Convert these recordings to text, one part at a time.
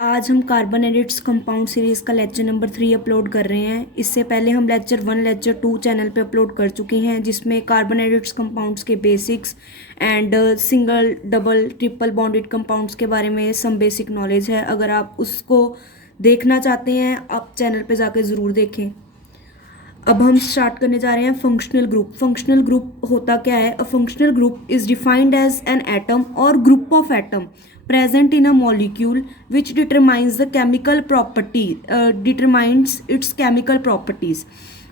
आज हम carbon edits compound series का लेक्चर नंबर 3 अपलोड कर रहे हैं। इससे पहले हम लेक्चर 1 लेक्चर 2 चैनल पे अपलोड कर चुके हैं, जिसमें कार्बन एडिट्स कंपाउंड्स के basics and single double triple bonded compounds के बारे में सम बेसिक नॉलेज है। अगर आप उसको देखना चाहते हैं आप चैनल पे जाकर ज़रूर देखें। अब हम स्टार्ट करने जा रहे हैं फंक्शनल ग्रुप। फंक्शनल ग्रुप होता क्या है? A functional group is defined as an atom or group of atom present in a molecule which determines the chemical property determines its chemical properties।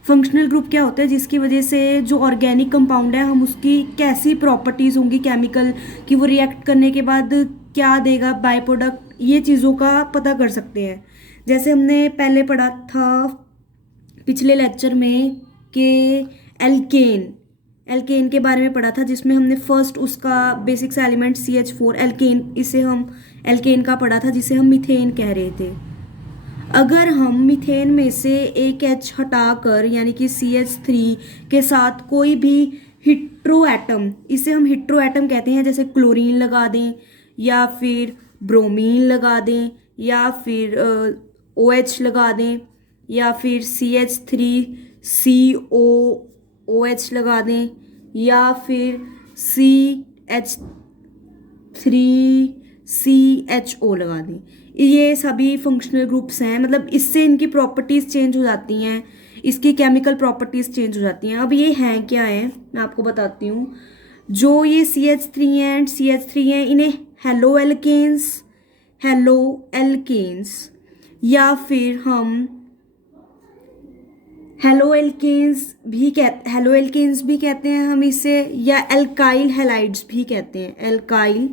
Functional group क्या होता है? जिसकी वजह से जो ऑर्गेनिक कंपाउंड है हम उसकी कैसी प्रॉपर्टीज़ होंगी केमिकल कि वो रिएक्ट करने के बाद क्या देगा बाय प्रोडक्ट, ये चीज़ों का पता कर सकते हैं। जैसे हमने पहले पढ़ा था पिछले लेक्चर में कि एल्केन एल्केन के बारे में पढ़ा था, जिसमें हमने फर्स्ट उसका बेसिक सा एलिमेंट CH4 एल्केन, इसे हम एल्केन का पढ़ा था जिसे हम मीथेन कह रहे थे। अगर हम मीथेन में से एक H हटाकर यानी कि CH3 के साथ कोई भी हिट्रो एटम, इसे हम हिट्रो एटम कहते हैं, जैसे क्लोरीन लगा दें या फिर ब्रोमीन लगा दें या फिर OH लगा दें या फिर CH3COOH लगा दें या फिर CH3CHO लगा दें, ये सभी फंक्शनल ग्रुप्स हैं। मतलब इससे इनकी प्रॉपर्टीज़ चेंज हो जाती हैं, इसकी केमिकल प्रॉपर्टीज़ चेंज हो जाती हैं। अब ये हैं क्या है मैं आपको बताती हूँ। जो ये CH3 हैं एंड CH3 हैं, इन्हें हेलो एल्केन्स या फिर हम हेलो एल्केन्स भी कहते हैं हम इसे, या एल्काइल हैलाइड्स भी कहते हैं, एल्काइल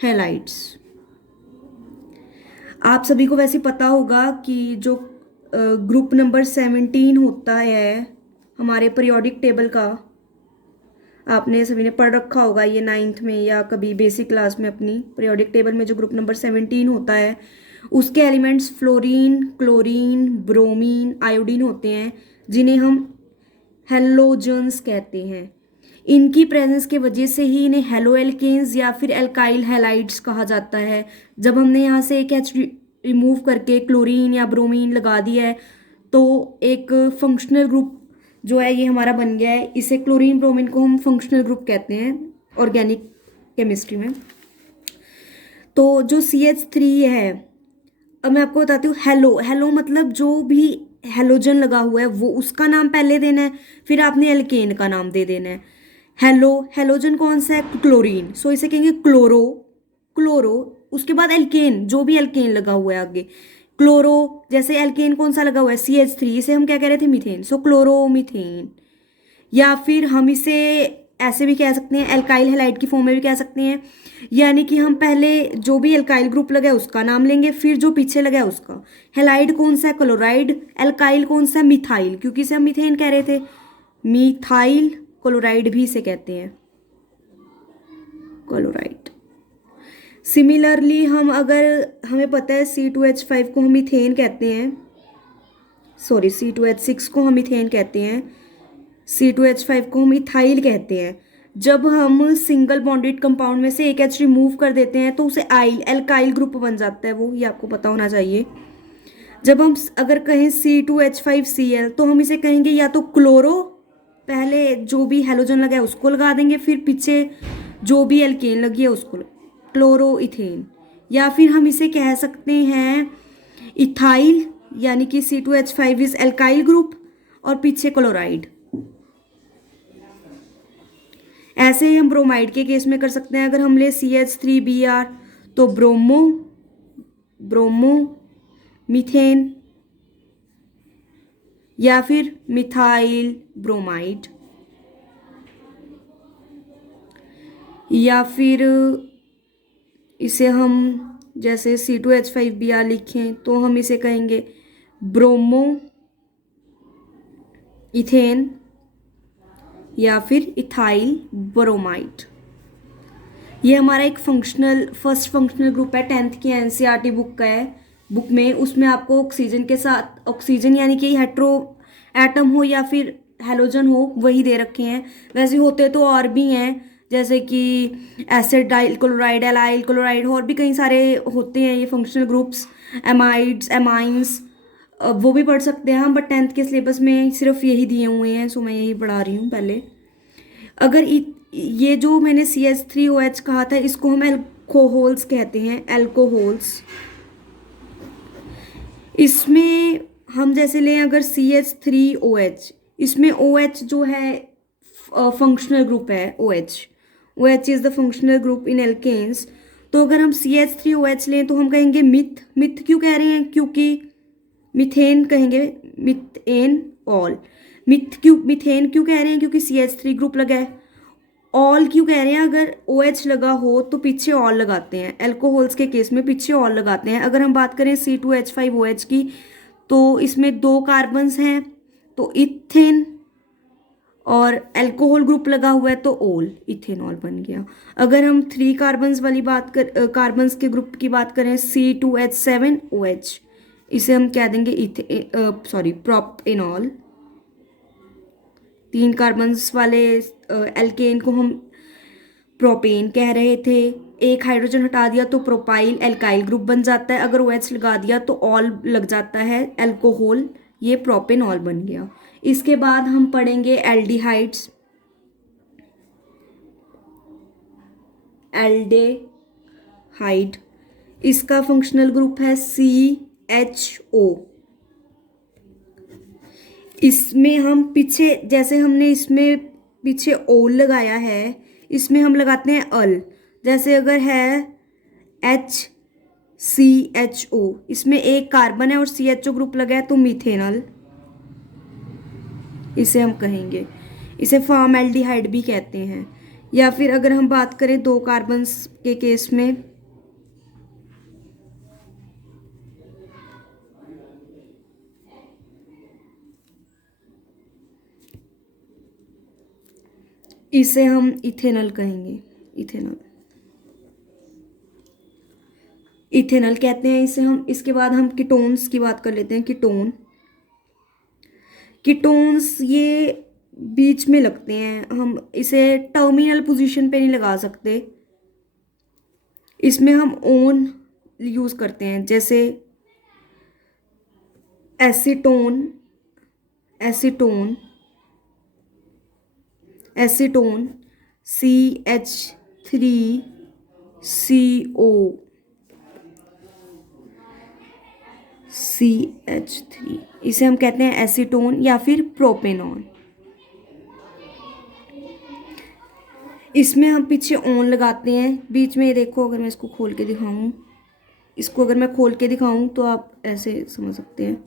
हैलाइड्स। आप सभी को वैसे पता होगा कि जो ग्रुप नंबर 17 होता है हमारे पीरियोडिक टेबल का, आपने सभी ने पढ़ रखा होगा ये 9th में या कभी बेसिक क्लास में अपनी। पीरियोडिक टेबल में जो ग्रुप नंबर 17 होता है उसके elements fluorine, chlorine, bromine, iodine होते हैं, जिन्हें हम हेलोजन्स कहते हैं। इनकी प्रेजेंस के वजह से ही इन्हें हेलो एल्केन्स या फिर एल्काइल हैलाइड्स कहा जाता है। जब हमने यहाँ से एक H रिमूव करके क्लोरीन या ब्रोमीन लगा दिया है तो एक फंक्शनल ग्रुप जो है ये हमारा बन गया है। इसे क्लोरीन ब्रोमीन को हम फंक्शनल ग्रुप कहते हैं ऑर्गेनिक केमिस्ट्री में। तो जो CH3 है, अब मैं आपको बताती हूँ। हेलो मतलब जो भी हेलोजन लगा हुआ है वो उसका नाम पहले देना है, फिर आपने एल्केन का नाम दे देना है। हेलोजन कौन सा है? क्लोरीन, सो इसे कहेंगे क्लोरो। उसके बाद एल्केन, जो भी एल्केन लगा हुआ है आगे क्लोरो। जैसे एल्केन कौन सा लगा हुआ है? CH3, इसे हम क्या कह रहे थे? मीथेन, सो क्लोरोमीथेन। या फिर हम इसे ऐसे भी कह सकते हैं, एल्काइल हैलाइड की फॉर्म में भी कह सकते हैं, यानी कि हम पहले जो भी एल्काइल ग्रुप लगा है उसका नाम लेंगे, फिर जो पीछे लगा है उसका। हैलाइड कौन सा है? क्लोराइड। एल्काइल कौन सा है? मिथाइल, क्योंकि इसे हम मीथेन कह रहे थे, मिथाइल क्लोराइड भी इसे कहते हैं, क्लोराइड। सिमिलरली हम अगर हमें पता है C2H5 को हम मीथेन कहते हैं, सॉरी C2H6 को हम मीथेन कहते हैं, C2H5 को हम इथाइल कहते हैं। जब हम सिंगल बॉन्डेड कंपाउंड में से एक H रिमूव कर देते हैं तो उसे एल्काइल ग्रुप बन जाता है, वो ये आपको पता होना चाहिए। जब हम अगर कहें C2H5Cl तो हम इसे कहेंगे या तो क्लोरो, पहले जो भी हेलोजन लगा है उसको लगा देंगे, फिर पीछे जो भी एल्केन लगी है उसको, क्लोरो इथेन। या फिर हम इसे कह सकते हैं इथाइल, यानी कि C2H5 इज एल्काइल ग्रुप और पीछे क्लोराइड। ऐसे ही हम ब्रोमाइड के केस में कर सकते हैं। अगर हम ले CH3Br तो ब्रोमो मीथेन या फिर मिथाइल ब्रोमाइड, या फिर इसे हम जैसे C2H5Br लिखें तो हम इसे कहेंगे ब्रोमो इथेन या फिर इथाइल ब्रोमाइड। ये हमारा एक फर्स्ट फंक्शनल ग्रुप है, 10th की NCERT बुक का है। बुक में उसमें आपको ऑक्सीजन के साथ, ऑक्सीजन यानी कि हेट्रो एटम हो या फिर हेलोजन हो, वही दे रखे हैं। वैसे होते तो और भी हैं, जैसे कि acid dial chloride, allyl chloride, और भी कई सारे होते हैं ये फंक्शनल ग्रुप्स, एमाइड्स, एमाइंस, वो भी पढ़ सकते हैं हम, बट 10th के सिलेबस में सिर्फ यही दिए हुए हैं, सो मैं यही पढ़ा रही हूँ पहले। अगर ये जो मैंने CH3OH कहा था, इसको हम एल्कोहोल्स कहते हैं, एल्कोहोल्स। इसमें हम जैसे लें अगर CH3OH, इसमें OH जो है फंक्शनल ग्रुप है, OH is the functional group in alkenes. तो अगर हम CH3OH लें तो हम कहेंगे मिथ। मिथ क्यों कह रहे हैं? क्योंकि मिथेन कहेंगे, मिथेन ऑल। मिथेन क्यों कह रहे हैं? क्योंकि CH3 ग्रुप लगा है। ऑल क्यों कह रहे हैं? अगर OH लगा हो तो पीछे ऑल लगाते हैं, एल्कोहल्स के केस में पीछे ऑल लगाते हैं। अगर हम बात करें C2H5OH की, तो इसमें 2 कार्बन्स हैं, तो इथेन, और एल्कोहल ग्रुप लगा हुआ है तो ओल, इथेनॉल बन गया। अगर हम 3 कार्बन्स वाली कार्बन्स के ग्रुप की बात करें, C2H7OH, इसे हम कह देंगे प्रोपेनॉल। 3 कार्बन्स वाले एल्केन को हम प्रोपेन कह रहे थे। एक हाइड्रोजन हटा दिया तो प्रोपाइल एल्काइल ग्रुप बन जाता है। अगर OH लगा दिया तो ऑल लग जाता है, एल्कोहल, ये प्रोपेनॉल बन गया। इसके बाद हम पढ़ेंगे एल्डिहाइड्स। एल्डेहाइड, इसका फंक्शनल ग्रुप है CHO। इसमें हम पीछे, जैसे हमने इसमें पीछे ओल लगाया है, इसमें हम लगाते हैं अल। जैसे अगर है HCHO, इसमें एक कार्बन है और CHO ग्रुप लगा है तो मीथेनॉल, इसे हम कहेंगे। इसे फॉर्मल्डिहाइड भी कहते हैं। या फिर अगर हम बात करें 2 कार्बन्स के केस में, इसे हम इथेनॉल कहेंगे। इथेनॉल कहते हैं इसे हम। इसके बाद हम कीटोन्स की बात कर लेते हैं। कीटोन्स ये बीच में लगते हैं, हम इसे टर्मिनल पोजीशन पे नहीं लगा सकते। इसमें हम ओन यूज करते हैं, जैसे एसीटोन, CH3CO, इसे हम कहते हैं एसीटोन या फिर प्रोपेनॉन। इसमें हम पीछे ऑन लगाते हैं, बीच में ये देखो, अगर मैं इसको खोल के दिखाऊं, तो आप ऐसे समझ सकते हैं,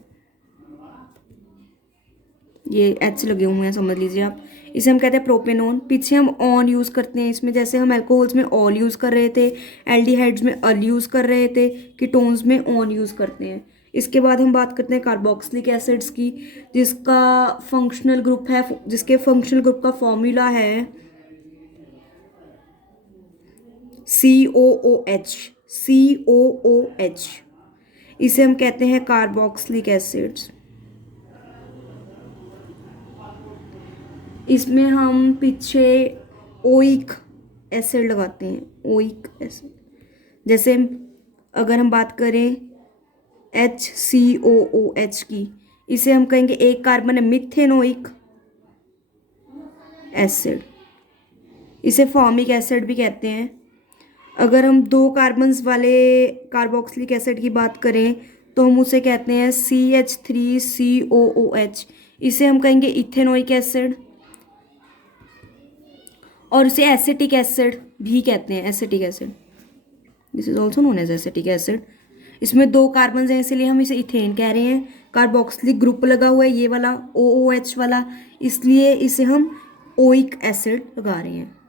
ये H लगे हुए हैं, समझ लीजिए आप। इसे हम कहते हैं प्रोपेनॉन। पीछे हम ऑन यूज़ करते हैं इसमें, जैसे हम अल्कोहल्स में ऑल यूज़ कर रहे थे, एल्डिहाइड्स में अल यूज़ कर रहे थे, कीटोन्स में ऑन यूज़ करते हैं। इसके बाद हम बात करते हैं कार्बोक्सिलिक एसिड्स की, जिसके फंक्शनल ग्रुप का फॉर्मूला है COOH। इसे हम कहते हैं कार्बोक्सिलिक एसिड्स। इसमें हम पीछे ओइक एसिड लगाते हैं, ओइक एसिड। जैसे अगर हम बात करें HCOOH की, इसे हम कहेंगे एक कार्बन है मिथेनोइक एसिड, इसे फॉर्मिक एसिड भी कहते हैं। अगर हम 2 कार्बन्स वाले कार्बोक्सिलिक एसिड की बात करें तो हम उसे कहते हैं CH3COOH, इसे हम कहेंगे इथेनोइक एसिड, और इसे एसिटिक एसिड भी कहते हैं, acetic acid, this is also known as acetic acid. इसमें 2 कार्बन हैं, इसलिए हम इसे इथेन कह रहे हैं। कार्बोक्सिलिक ग्रुप लगा हुआ है ये वाला OOH वाला, इसलिए इसे हम ओइक एसिड लगा रहे हैं।